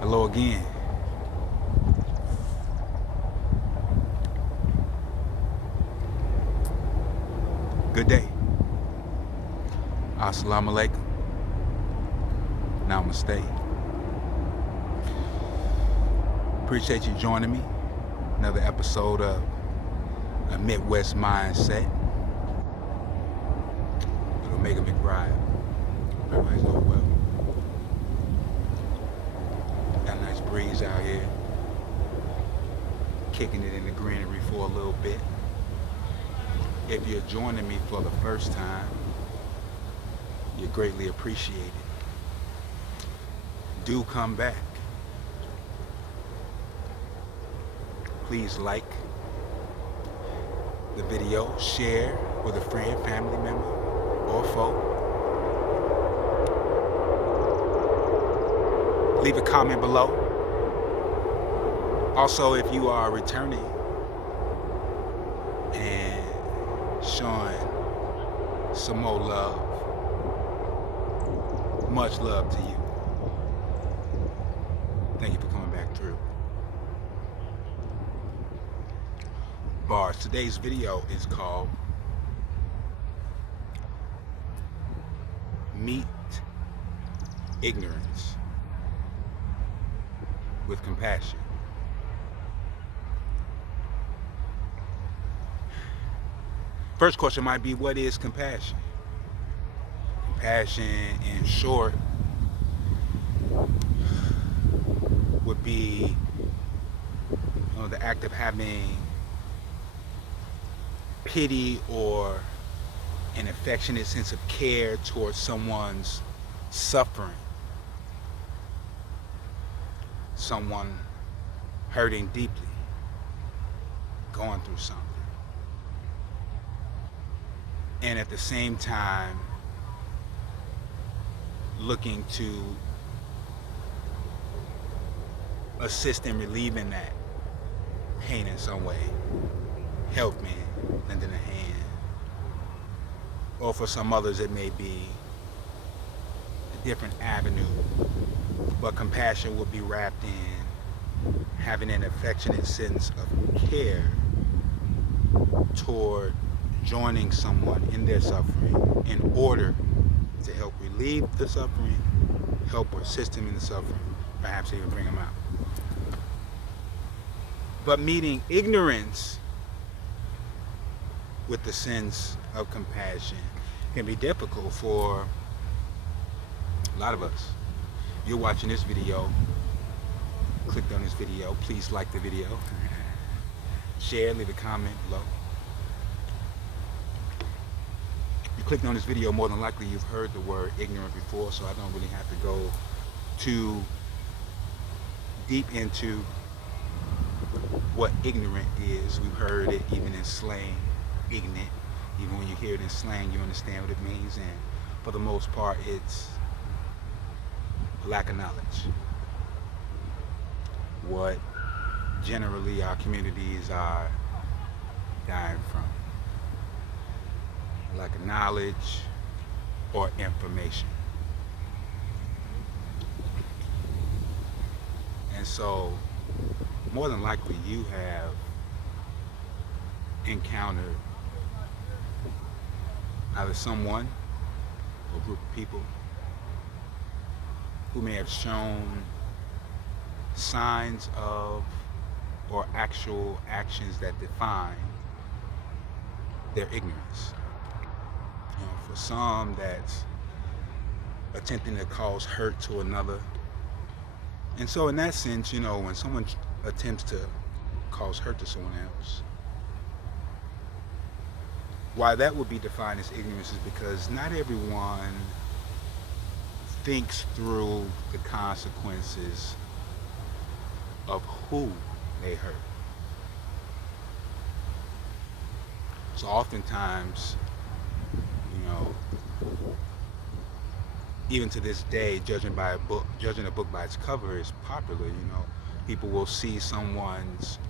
Hello again. Good day. Assalamu alaikum. Namaste. Appreciate you joining me. Another episode of A Midwest Mindset with Omega McBride. Everybody's doing well. Got a nice breeze out here. Kicking it in the greenery for a little bit. If you're joining me for the first time, you're greatly appreciated. Do come back. Please like the video, share with a friend, family member, or foe. Leave a comment below. Also, if you are returning and showing some more love, much love to you. Thank you for coming back through. Bars. Today's video is called Meet Ignorance with Compassion. First question might be, what is compassion? Compassion, in short, would be the act of having pity or an affectionate sense of care towards someone's suffering, someone hurting deeply, going through something, and at the same time looking to assist in relieving that pain in some way, helping, lending a hand. Or for some others it may be a different avenue, but compassion would be wrapped in having an affectionate sense of care toward joining someone in their suffering in order to help relieve the suffering, help or assist them in the suffering, perhaps even bring them out. But meeting ignorance with the sense of compassion can be difficult for a lot of us. You're watching this video, clicked on this video, please like the video, share, leave a comment below. You clicked on this video, more than likely you've heard the word ignorant before, so I don't really have to go too deep into what ignorant is. We've heard it even in slang, ignorant. Even when you hear it in slang, you understand what it means, and for the most part, it's lack of knowledge. What generally our communities are dying from. Lack of knowledge or information. And so, more than likely you have encountered either someone or a group of people who may have shown signs of or actual actions that define their ignorance. For some, that's attempting to cause hurt to another. And so in that sense, when someone attempts to cause hurt to someone else, why that would be defined as ignorance is because not everyone thinks through the consequences of who they hurt. So oftentimes, even to this day, judging a book by its cover is popular. People will see someone's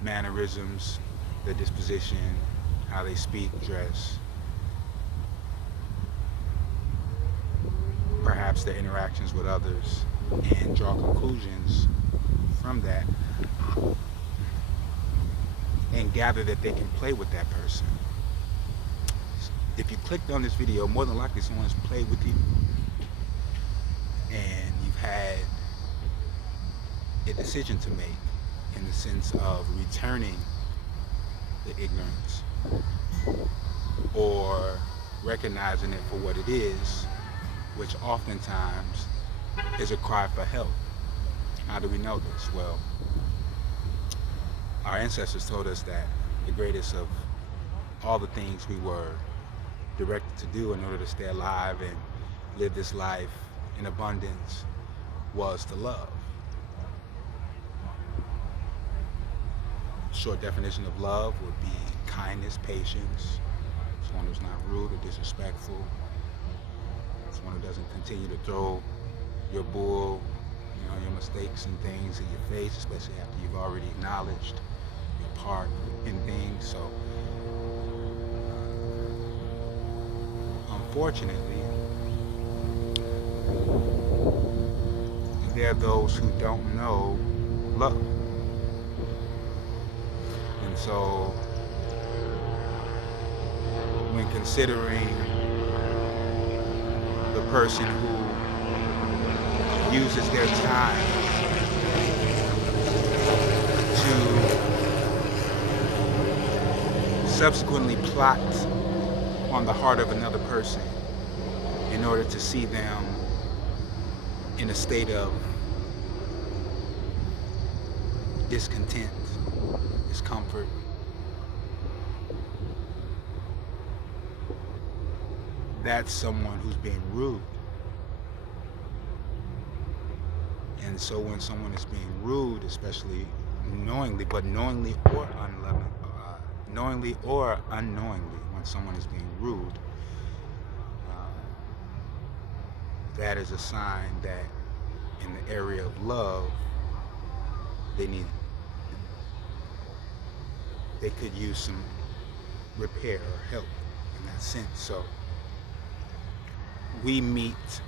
mannerisms, their disposition, how they speak, dress, perhaps their interactions with others, and draw conclusions from that and gather that they can play with that person. If you clicked on this video, more than likely someone has played with you and you've had a decision to make in the sense of returning the ignorance or recognizing it for what it is, which oftentimes is a cry for help. How do we know this? Well, our ancestors told us that the greatest of all the things we were directed to do in order to stay alive and live this life in abundance was to love. Short definition of love would be kindness, patience, someone who's not rude or disrespectful, someone who doesn't continue to throw your bull, your mistakes and things in your face, especially after you've already acknowledged your part in things. So, unfortunately, there are those who don't know love. And so, when considering the person who uses their time to subsequently plot on the heart of another person in order to see them in a state of discontent, discomfort, that's someone who's being rude. And so when someone is being rude, especially knowingly, but knowingly or unknowingly, when someone is being rude, that is a sign that in the area of love, they could use some repair or help in that sense. So we meet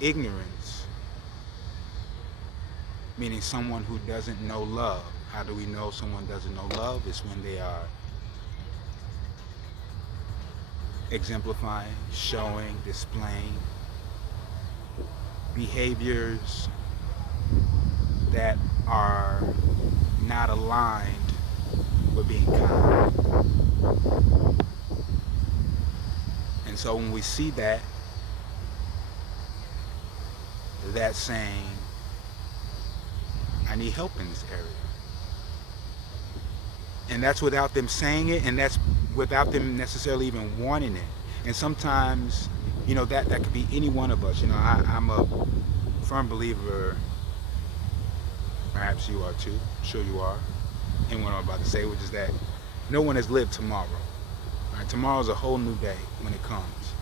ignorance, meaning someone who doesn't know love. How do we know someone doesn't know love? It's when they are exemplifying, showing, displaying behaviors that are not aligned with being kind. And so when we see that, that's saying, I need help in this area. And that's without them saying it, and that's without them necessarily even wanting it. And sometimes, that could be any one of us. I'm a firm believer, perhaps you are too, I'm sure you are, in what I'm about to say, which is that no one has lived tomorrow. Right? Tomorrow's a whole new day when it comes.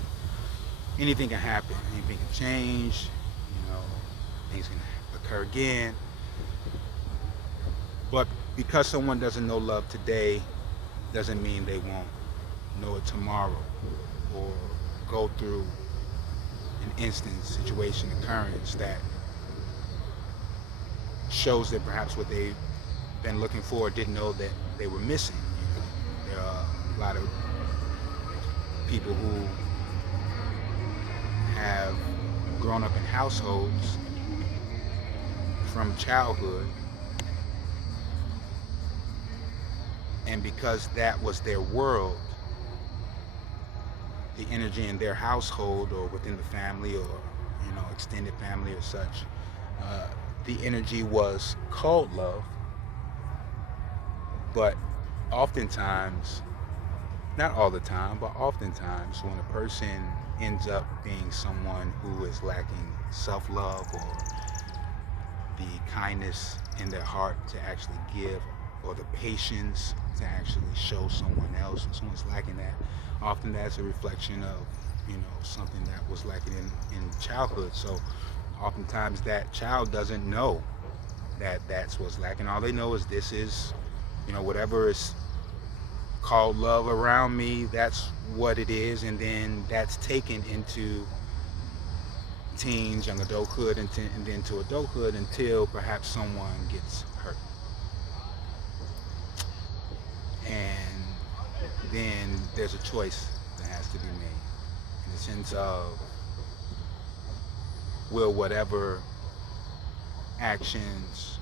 Anything can happen, anything can change, things can occur again. But because someone doesn't know love today, doesn't mean they won't know it tomorrow or go through an instance, situation, occurrence that shows that perhaps what they've been looking for didn't know that they were missing. There are a lot of people who have grown up in households from childhood, and because that was their world, the energy in their household or within the family or extended family or such, the energy was called love. But oftentimes, not all the time, but oftentimes when a person ends up being someone who is lacking self-love or the kindness in their heart to actually give, or the patience to actually show someone else, and someone's lacking that, often that's a reflection of something that was lacking in childhood. So oftentimes that child doesn't know that that's what's lacking. All they know is this is whatever is called love around me, that's what it is, and then that's taken into teens, young adulthood, and then to adulthood until perhaps someone gets hurt. And then there's a choice that has to be made in the sense of, will whatever actions,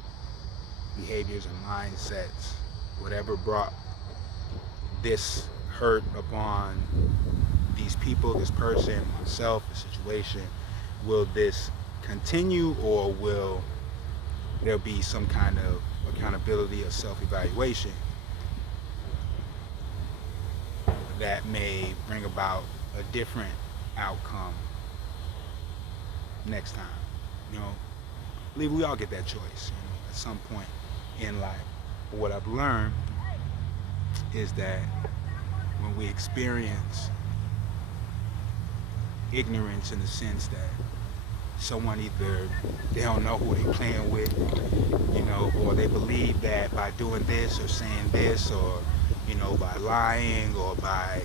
behaviors, and mindsets, whatever brought this hurt upon these people, this person, myself, the situation, will this continue, or will there be some kind of accountability or self-evaluation that may bring about a different outcome next time? I believe we all get that choice, at some point in life. But what I've learned is that when we experience ignorance, in the sense that someone, either they don't know who they're playing with, or they believe that by doing this or saying this, or by lying, or by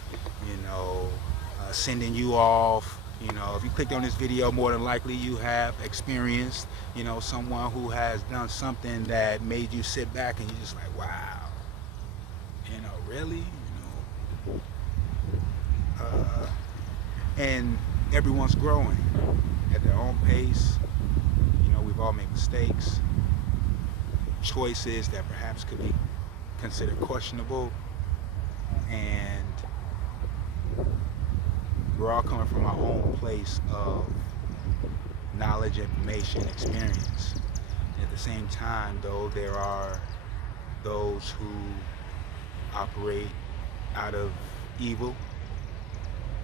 sending you off. If you clicked on this video, more than likely you have experienced someone who has done something that made you sit back and you're just like, wow, really, and everyone's growing at their own pace. We've all made mistakes, choices that perhaps could be considered questionable, and we're all coming from our own place of knowledge, information, experience. And at the same time, though, there are those who operate out of evil.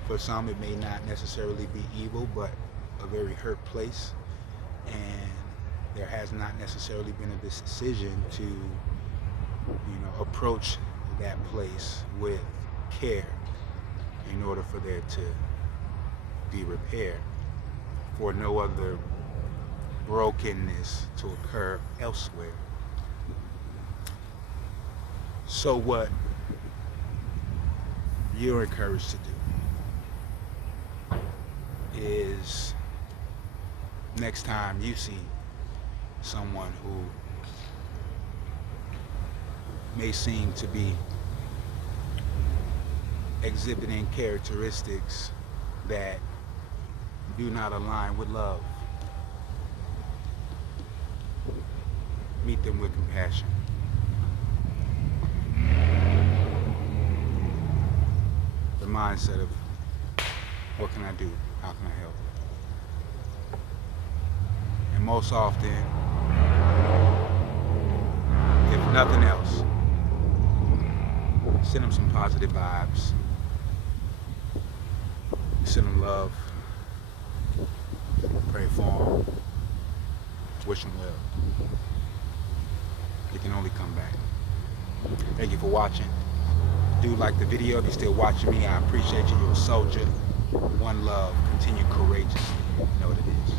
For some, it may not necessarily be evil, but a very hurt place. And there has not necessarily been a decision to, approach that place with care in order for there to be repaired, for no other brokenness to occur elsewhere. So what you're encouraged to do is, next time you see someone who may seem to be exhibiting characteristics that do not align with love, meet them with compassion. The mindset of, what can I do? How can I help? And most often, if nothing else, send them some positive vibes. Send them love. Pray for them. Wish them well. You can only come back. Thank you for watching. Do like the video. If you're still watching me, I appreciate you. You're a soldier. One love. Continue courageously. You know what it is.